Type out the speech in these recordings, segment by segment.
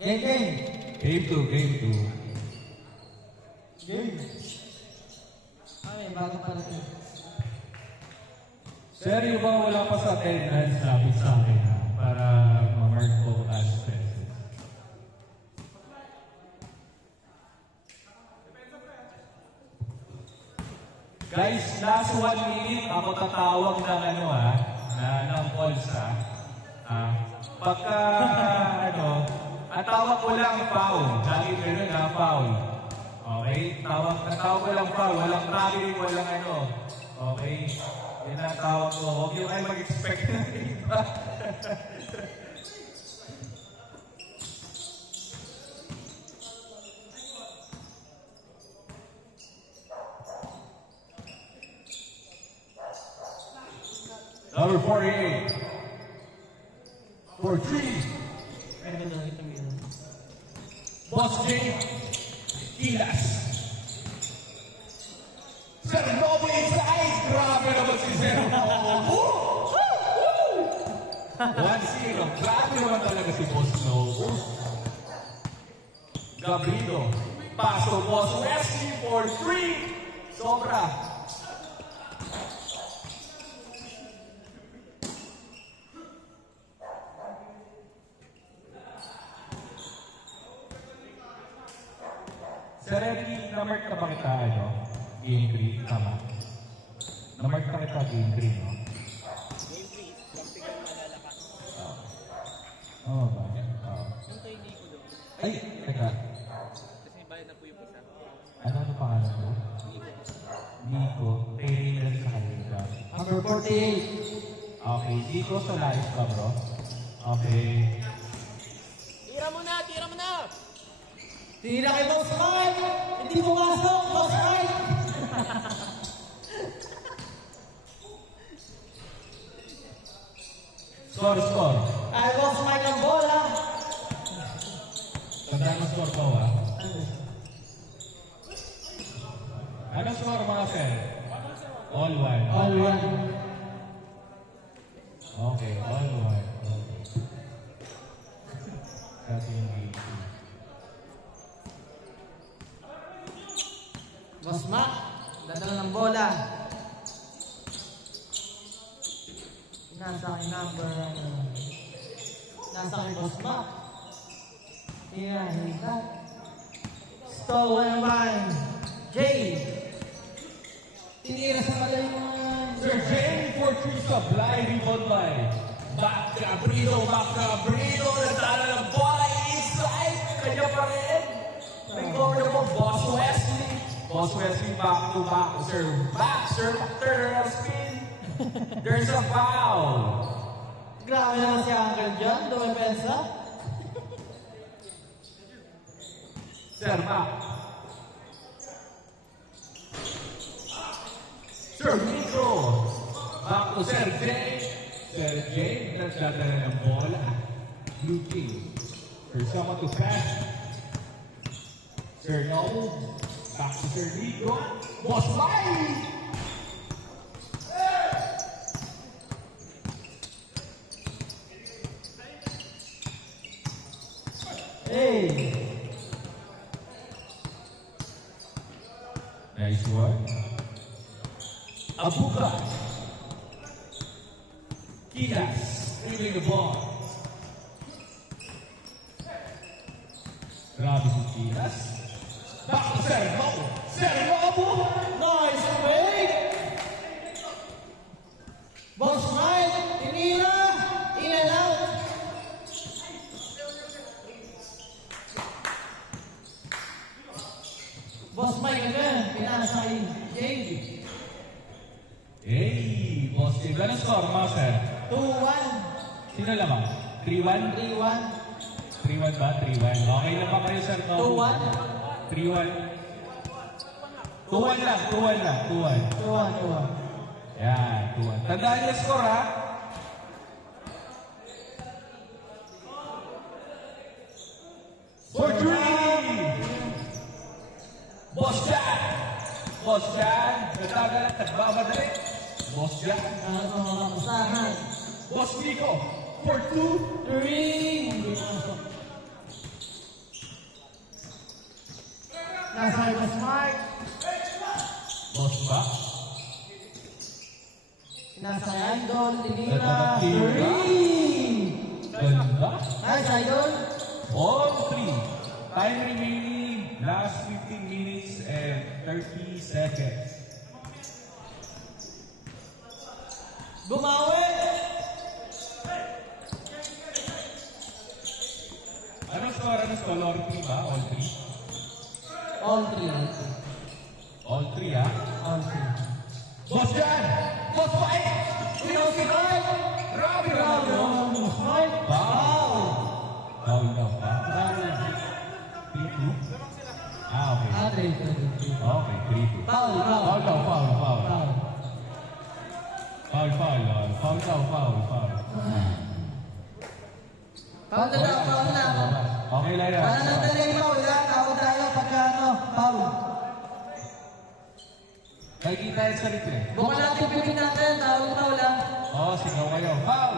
Game. Game 2, game 2. Game. Ay, bago pala ito. Sir, yung ba wala pa sa attendance, lapit sa akin ha, para ma-mark ko as present. Guys, last 1 minute, ako tatawag ng ano ha, ng calls ha. Pagka, ang tawag ko lang foul. Lagi gano'n na foul. Okay? Tawag ko lang foul. Walang traveling, walang ano. Okay? Yan ang tawag ko. Huwag yung kayo mag-expect na iba. Number 48. 4-3. Boss J. Gilas. Sir Novo inside. Grabe naman si Sir Novo. 1-0. Grabe naman talaga si Boss Novo. Gabrido. Paso Boss Wesley for 3. Sobra. Sir Eddie, na-mark na ba kita, Game 3, tama? Na-mark na kita Game 3, no? Game 3, practical malala ka. Oo ba? Yung kay Nico doon. Ay, teka. Kasi bayad na po yung isa. Ano pangalan mo? Nico. Nico. Taylor sa kanila. Number 48. Okay, Nico sa live ka, bro. Okay. Tira mo na! Tira mo na! Tira kay Boss Mike! Hindi pumasok, Boss Mike! Score. Ay, Boss Mike ang bola! Tandaan mo score ko, ha? Anong score, mga sir? All one. All one. Okay, all one. Kasi yung game 2. Boss Mac, dadala ng bola. Nasa akin number, nasa akin Boss Mac. Here he got. Stolen by Jay. Tinira sa malayan. Sir Jamie for 3 supply, rebound by Macabrido. Nadala ng bola inside. Kanya pa rin. Recover mo, Boss Wesley. Boss Wesley back to back, sir. Turner spin. There's a foul. Grabe naman si Uncle John, dumepensa. Sir Mac. Sir Nico. Back to Sir Jay. Sir Jay, nagdadala ng bola. Blue team. For someone to pass. Sir Noel. Back to Sir Nico. Boss Mike! Hey! Nice one. Abuka. Kilas. Dribbling the ball. Grabe si Kilas. Back to Sir Novo. Sir Novo! Nice break! Boss Mike, tinira, in and out. Boss Mike again, pinasa kay Jay. Hey, Boss Jay. Gano'n score, mga sir? 2-1. Sino lamang? 3-1? 3-1. 3-1 ba? 3-1. Okay lang ba kayo, Sir Novo? 2-1. 3-1. 2-1 lang. 2-1. 2-1. Yan, 2-1. Tandaan niyo score, ha? For 3! Boss Jan! Natagal at nagbabadali. Boss Jan. Ano mga kasahan? Boss Nico. For 2. 3. Nasakay Boss Mark. Boss ba? Nasakay Idol. Tinira. Ganda ng tira. 3. Ganda. Nice, Idol. All 3. Time remaining. Last 15 minutes and 30 seconds. Bumawi. Anong score? Anong score? All 3 ba? All 3? All 3. All 3 ha? All 3. Boss Jan! Boss Fight! Sinosikay. Grabe Grabe. naman yun! Boss Mark. Wow! Foul na ba? Foul. 3-2? Ah, okay. Ah, 3. Okay, 3-2. Foul. Foul daw, foul. Foul. Foul daw, foul. Foul na daw, foul na. Okay lang yan. Wala nang daling foul, ha? Tawag tayo pagka foul. Nakikita yan sa rito eh. Bukan natin pipin natin, tawag foul, ha? Oo, sigaw kayo. Foul!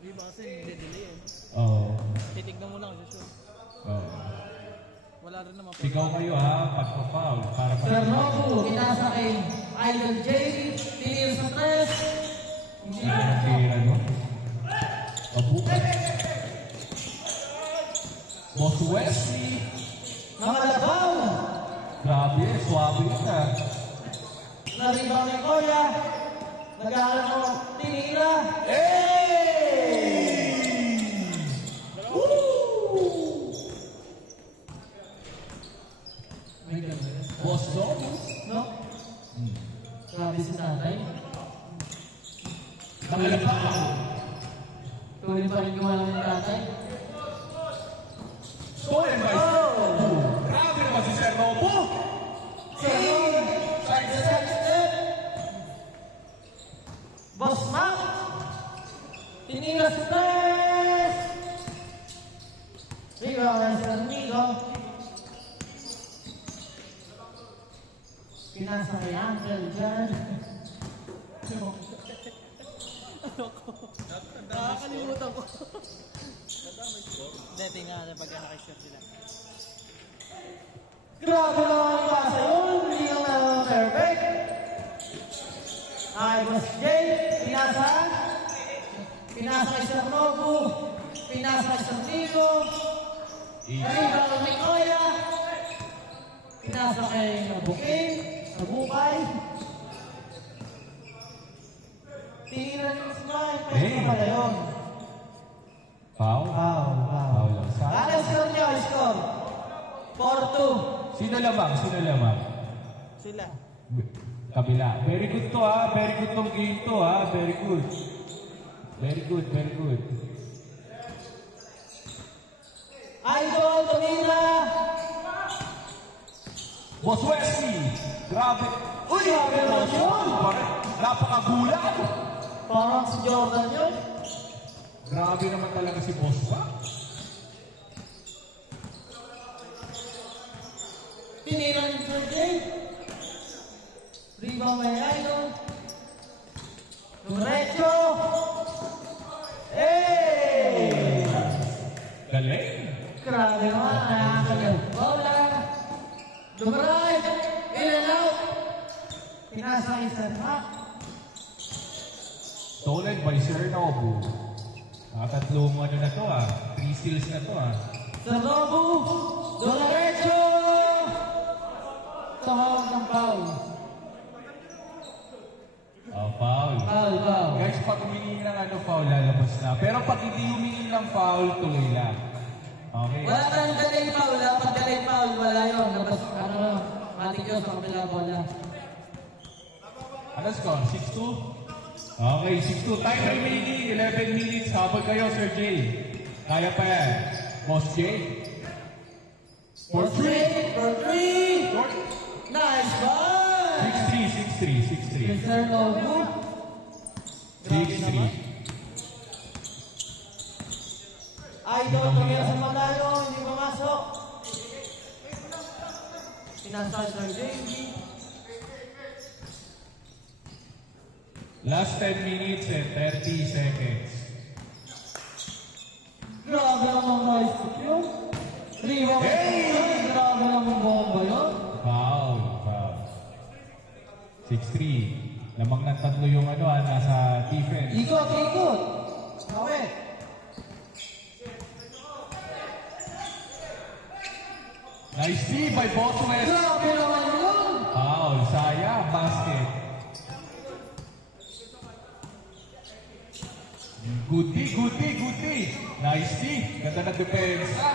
Hindi ba kasi hindi delay eh. Oo. Titignan mo lang kasi sure. Oo. Wala rin naman. Sigaw kayo ha, pagpa-foul. Para Sir Robo, inasa kay Idol J, tinir sa tres. Hindi Hindi na tira, no? Mabuhay. Boss Wesley. mga labaw. Grabe, swabe yun ah. Naribaw ni Koya. Nag-aaral ko, tinira. May ganda. Boss Dog. No? Grabe si tatay. Nakalabaw. Tuloy pa rin gumalaw ni tatay. Stolen by Sir Robo. Grabe naman si Sir Robo. Side to side step. Boss Mac. Tinira sa tres. Rebound ng San Nico. Pinasa kay Uncle dyan. Nakakalimutan ko. Hindi, tingnan natin pagka nakishare sila. Grabe naman ang pasa yun. Hindi na perfect. Ay, Boss Jay. Pinasa. Pinasa kay Sir Nobu. Pinasa kay Sir Nico. Rebound ng Mikoya. Pinasa kay Nabuking. Nabukay. Tira ni Ismael. Pwede Hey. pala yun. Foul? Wow. Foul lang. Ano score niyo? Score? 4-2. Sino lamang? Sino lamang? Sila. Kabila. Very good to ha. Very good tong game to ha. Very good. Very good, very good. Idol, tumira. Boss Wesley. Grabe. Uy, grabe naman yun. Napakagulat. Parang si Jordan yun. Grabe naman talaga si Boss ba? Tinira ni Sir Jay. Rebound may Idol. Duretso. Hey! Galing. Grabe naman. Nakakagal. Bola. Dumarive. In and out. Pinasa kay Sir Mac. Stolen by Sir Nobu. Nakatatlong ano na to ah. 3 steals na to ah. Sir Nobu. Duretso. Tawag ng foul. Foul. Foul. Guys, pag humingi ng ano, foul, lalabas na. Pero pag hindi humingi ng foul, tuloy lang. Okay? Wala tayong delay foul, ha? Pag delay foul, wala yun. Labas, matik yun sa kapila bola. Ano score? 6-2? Okay, 6-2. Time remaining, 11 minutes. Habol kayo, Sir Jay. Kaya pa yan. Boss Jay. For three. Nice ball! 6-3. Mr. Nobu. 6-3. Idol, tumira sa malayo, hindi pumasok. Pinasa Sir JB. Last 10 minutes and 30 seconds. Grabe naman nice kick yun. Riwa ka grabe naman bomba yun. Foul. 6-3. Lamang ng tatlo yung nasa defense. Ikot. Awet. Nice D by Boswell. Grabe naman yun. Foul. Sayang. Basket. Good D. Nice D. Ganda ng depensa.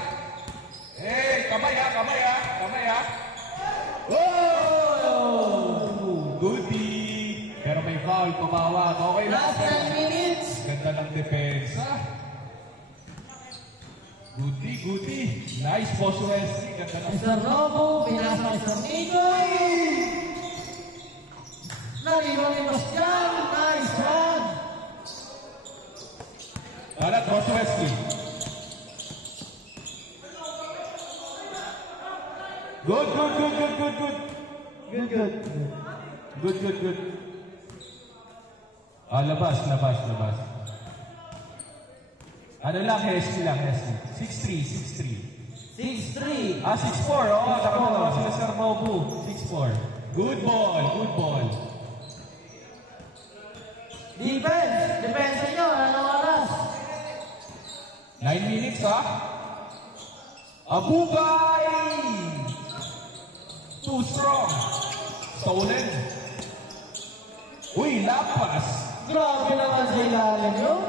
Kamay ha. Oh! Good D. Pero may foul. Tumawag. Okay lang. Last 10 minutes. Ganda ng depensa. Good D. Nice boss Wesley. Ganda ng... Mr. Robo, pinasa Mr. Nicoy. Nariwan ni Bastian. Nice run. Alat, boss Wesley. Good. Labas. Hesky lang. 6-3. 6-3. 6-4. Nakatawa sila Sir Nobu. 6-4. Good ball. Defense nyo. Ano oras? 9 minutes, ha? Abugay! Too strong. Stolen. Uy, lapas. Grabe naman sa ilalim yun.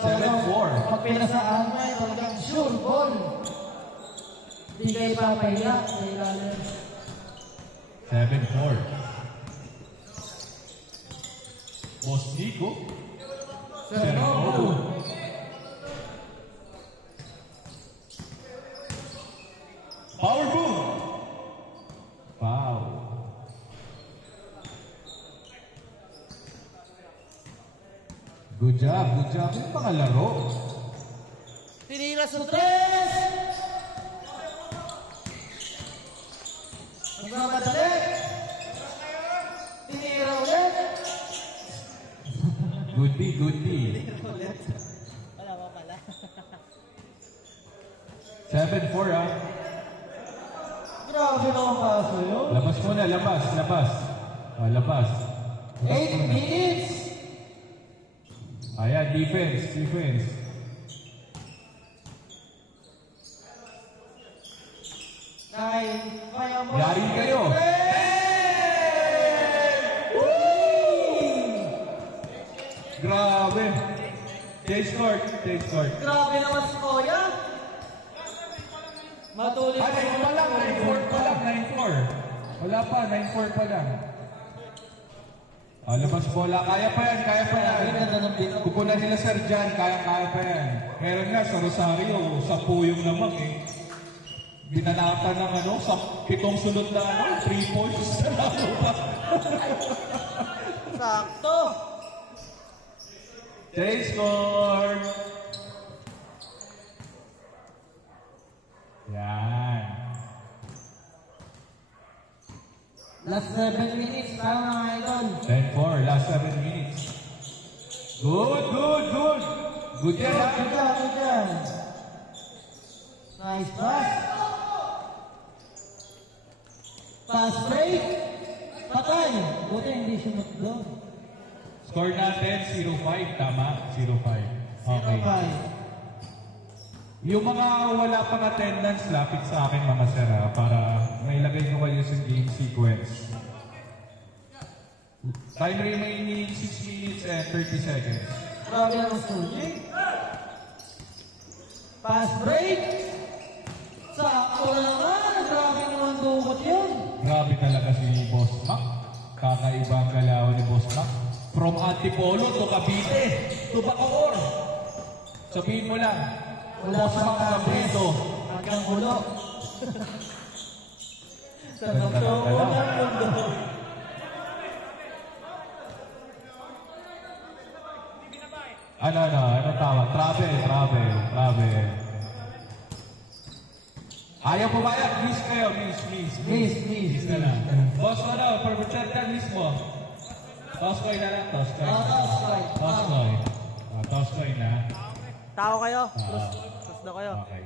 7-4. Pag pinasaan mo ay talagang sure ball. Hindi kayo papahiya sa ilalim. 7-4. Boss Nico. Sir Nobu. Power boom. Wow. Good job. Yung mga laro. Tinira sa Tres! Magmamadali. Tinira ulit. Good D. Wala pa pala. 7-4, ha? Grabe naman kaso yun. Labas muna, labas. Labas. 8 minutes. Ayan, defense. Yari kayo. Grabe. Change court. Grabe naman si Koya. Matuloy 9-4 pa lang. 9-4. Wala pa, 9-4 pa lang. Labas bola. Kaya pa yan. Kukunan nila Sir Jan. Kaya pa yan. Meron nga sa Rosario, 10 yung lamang Binanatan ng 7 sunod na 3 points. Sakto. Change court. Yan. Last 7 minutes. Tama mga idol. 10-4. Last 7 minutes. Good. Good yan, ha? Good yan. Nice pass. Pass break. Patay. Buti hindi siya doon. Score natin, 0-5. Tama? 0-5. Okay. Yung mga wala pang attendance, lapit sa akin mga sir, para mailagay ko kayo sa game sequence. Time remaining 6 minutes and 30 seconds. Grabe naman Sujik. Pass break. Sakto na naman. Grabe naman dukot yun. Grabe talaga si Boss Mac. Kakaiba ang galaw ni Boss Mac. From Antipolo to Cavite to Bacoor. Sabihin mo lang. Boss Mac Cabrito. Hanggang ulo. Sa Ganda ng totoo galaw. ng mundo. Ano tawag? Travel. Ayaw pumayag, miss kayo, miss. Miss na lang. Boss ko na, per miss mo. Toskoy na lang, Toskoy. Toskoy. Toskoy na. Tao kayo. Ah. daw kayo. Okay.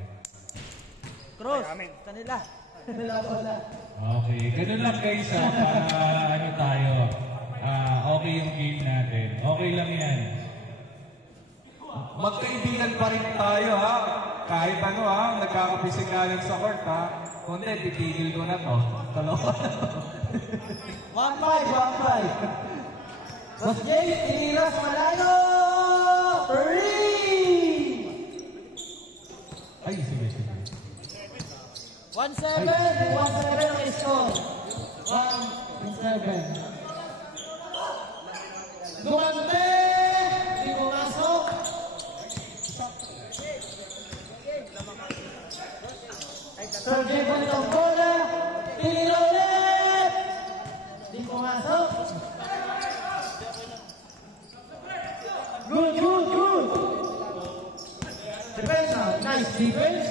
Cross, kanila. Wala, wala. Okay, ganun lang guys para ano tayo, okay yung game natin. Okay lang yan. Magkaibigan pa rin tayo ha. Kahit ano ha, nagkakapisikalan sa court ha. Kundi, titigil ko na to. Dalawa. 1-5, 1-5. Boss Jay, tiniras malayo! 3! Ay, sige. 1-7 ang score. 1-7. Lumante! Di pumasok. Sergey balik ang bola. Tinira ulit! Di pumasok. Good. Defense. Nice defense.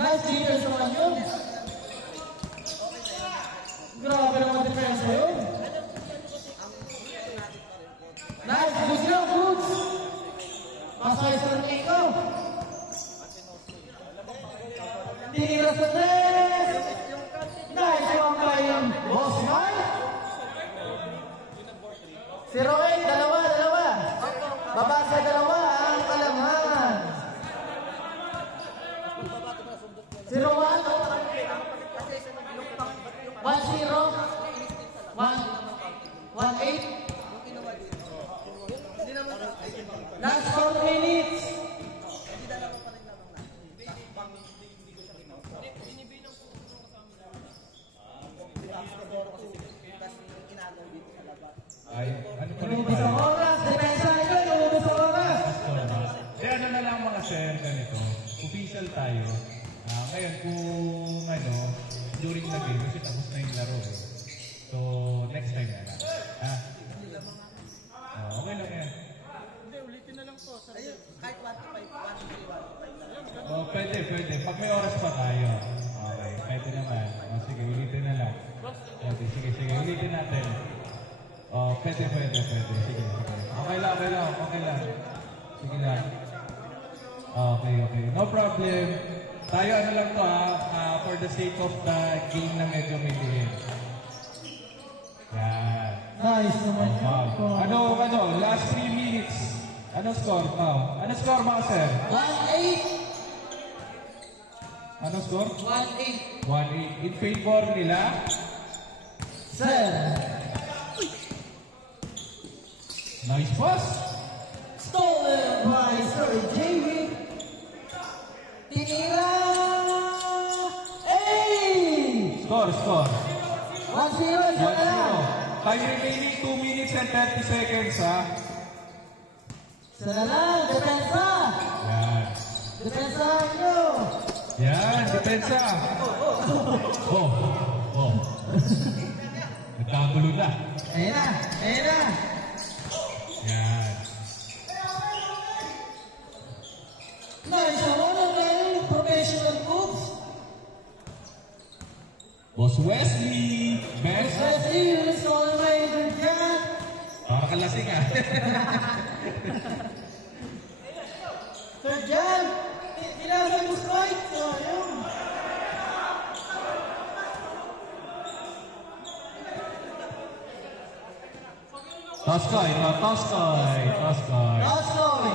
Nice defense naman yun. Grabe naman defense yun. Nice, good. Pasay sa Nico. Tinira sa net. Nice yung kayang Boss Mike. 0-8, dalawa. Baba sa dalawa ang kalamhan. 0-1. 1-0. 1-8. Last 4 minutes. Ay, ano pa rin Lumabas ang tayo? oras. Depensa nyo, lumabas ang oras. Kaya ano na lang mga sir, ganito. Official tayo. Ngayon kung ano, during the game, kasi tapos na yung laro. So, next time na lang. Okay lang yan. Hindi, ulitin na lang po. Ayun, kahit 1-5, 1-3, 1-5 na. Pwede. Pag may oras pa tayo. Okay, pwede naman. Sige, ulitin na lang. Okay, sige, ulitin natin. Pwede. Sige. Okay lang. Sige lang. Okay. No problem. Tayo ano lang to for the sake of the game na medyo may dilim. Yan. Nice naman yun. Ano, last 3 minutes. Ano score, Pao? Ano score mga sir? 1-8. Ano score? 1-8. 1-8. In favor nila? Sir. Nice pass. Stolen by Sir Jamie. Tinira. Hey! Score. 1-0. Isa na lang. Time remaining 2 minutes and 30 seconds, ha? Isa na lang. Depensa. Yan. Depensa nyo. Yan, depensa. Oh. Nagkagulo na. Ayan na. Yan. Nice naman ang professional moves. Boss Wesley. Best. Wesley, let's call him Ranger Jack. Para kalasing, ha? Sir Jan, kailangan mo fight. Toskoy. Osloy,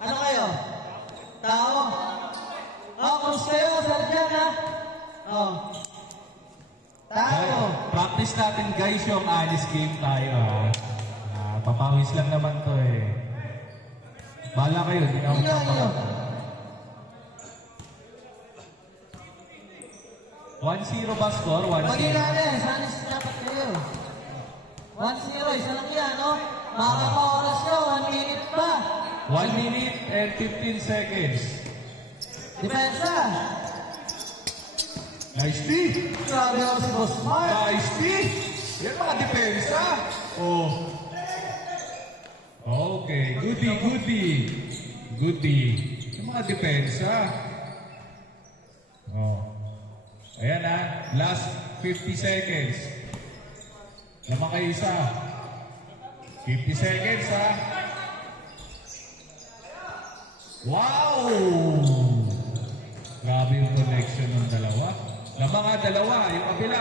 ano kayo? Tao? Kumusta kayo, Sir Jan, ha? Tao. Practice natin guys yung Alice game tayo, ha? Papawis lang naman to, eh. Bahala kayo, hindi na ako Inyo. 1-0 ba score? 1-0. Magiging sana dapat kayo. 1-0, isa lang yan, no? Makaka-oras nyo, 1 minute pa. 1 minute and 15 seconds. Depensa. Nice D! Grabe ako si Boss Mark. Nice D! Yan mga depensa! Oh. Okay, goodie. Yung mga depensa. Oh. Ayan ha, last 50 seconds. Lamang kayo isa. 50 seconds ha. Wow! Grabe yung connection ng dalawa. Lamang nga dalawa, yung kabila.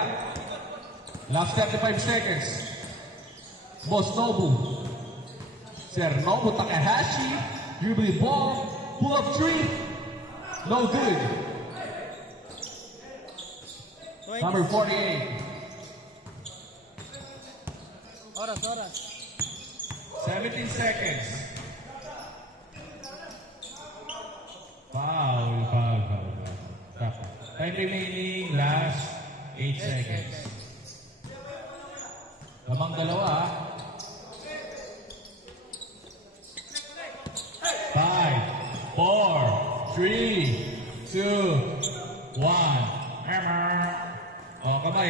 Last 35 seconds. Boss Nobu. Sir Nobu Takahashi. Dribbling ball. Pull up three. No good. Number 48. Oras. 17 seconds. Foul. Time remaining, last 8 seconds. Lamang dalawa. 5, 4, 3, 2, 1. Oh, kamay.